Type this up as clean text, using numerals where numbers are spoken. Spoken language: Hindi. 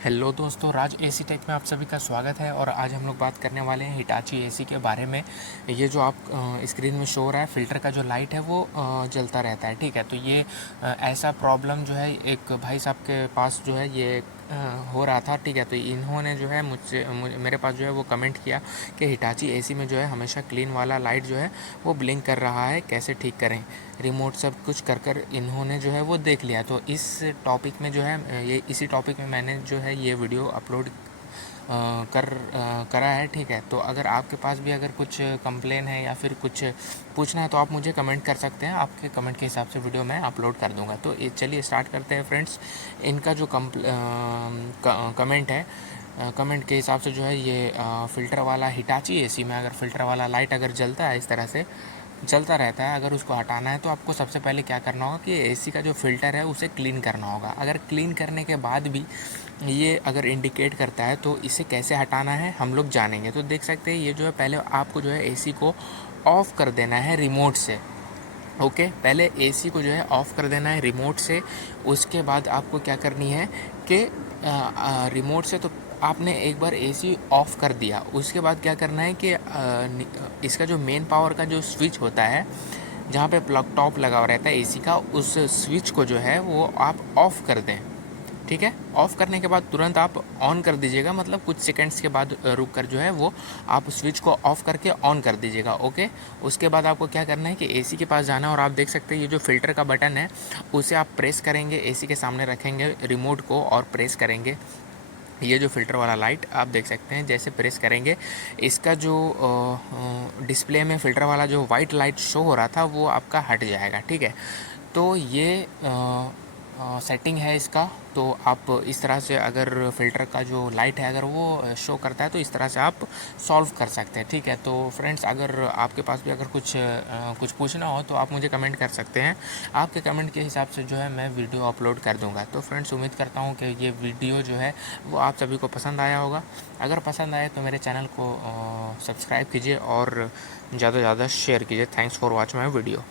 हेलो दोस्तों, राज एसी टेक में आप सभी का स्वागत है। और आज हम लोग बात करने वाले हैं हिटाची एसी के बारे में। ये जो आप स्क्रीन में शो हो रहा है, फ़िल्टर का जो लाइट है वो जलता रहता है। ठीक है, तो ये ऐसा प्रॉब्लम जो है एक भाई साहब के पास जो है ये हो रहा था। ठीक है, तो इन्होंने जो है मेरे पास जो है वो कमेंट किया कि हिटाची एसी में जो है हमेशा क्लीन वाला लाइट जो है वो ब्लिंक कर रहा है, कैसे ठीक करें। रिमोट सब कुछ कर कर इन्होंने जो है वो देख लिया। तो इस टॉपिक में जो है ये इसी टॉपिक में मैंने जो है ये वीडियो अपलोड करा है। ठीक है, तो अगर आपके पास भी अगर कुछ कंप्लेन है या फिर कुछ पूछना है तो आप मुझे कमेंट कर सकते हैं। आपके कमेंट के हिसाब से वीडियो मैं अपलोड कर दूंगा। तो ये चलिए स्टार्ट करते हैं फ्रेंड्स। इनका जो कमेंट है, कमेंट के हिसाब से जो है ये फ़िल्टर वाला हिटाची एसी में अगर फ़िल्टर वाला लाइट अगर जलता है, इस तरह से चलता रहता है, अगर उसको हटाना है तो आपको सबसे पहले क्या करना होगा कि एसी का जो फ़िल्टर है उसे क्लीन करना होगा। अगर क्लीन करने के बाद भी ये अगर इंडिकेट करता है तो इसे कैसे हटाना है हम लोग जानेंगे। तो देख सकते हैं ये जो है पहले आपको जो है एसी को ऑफ़ कर देना है रिमोट से। ओके, पहले एसी को जो है ऑफ़ कर देना है रिमोट से। उसके बाद आपको क्या करनी है कि रिमोट से तो आपने एक बार एसी ऑफ़ कर दिया। उसके बाद क्या करना है कि इसका जो मेन पावर का जो स्विच होता है, जहाँ पे प्लग टॉप लगा हुआ रहता है एसी का, उस स्विच को जो है वो आप ऑफ़ कर दें। ठीक है, ऑफ़ करने के बाद तुरंत आप ऑन कर दीजिएगा, मतलब कुछ सेकंड्स के बाद रुक कर जो है वो आप स्विच को ऑफ़ करके ऑन कर दीजिएगा। ओके, उसके बाद आपको क्या करना है कि एसी के पास जाना है और आप देख सकते हैं ये जो फ़िल्टर का बटन है उसे आप प्रेस करेंगे, एसी के सामने रखेंगे रिमोट को और प्रेस करेंगे। ये जो फ़िल्टर वाला लाइट आप देख सकते हैं, जैसे प्रेस करेंगे इसका जो डिस्प्ले में फ़िल्टर वाला जो वाइट लाइट शो हो रहा था वो आपका हट जाएगा। ठीक है, तो ये सेटिंग है इसका। तो आप इस तरह से अगर फ़िल्टर का जो लाइट है अगर वो शो करता है तो इस तरह से आप सॉल्व कर सकते हैं। ठीक है, तो फ्रेंड्स अगर आपके पास भी अगर कुछ पूछना हो तो आप मुझे कमेंट कर सकते हैं। आपके कमेंट के हिसाब से जो है मैं वीडियो अपलोड कर दूंगा। तो फ्रेंड्स उम्मीद करता हूँ कि ये वीडियो जो है वो आप सभी को पसंद आया होगा। अगर पसंद आए तो मेरे चैनल को सब्सक्राइब कीजिए और ज़्यादा से ज़्यादा शेयर कीजिए। Thanks for watch my video.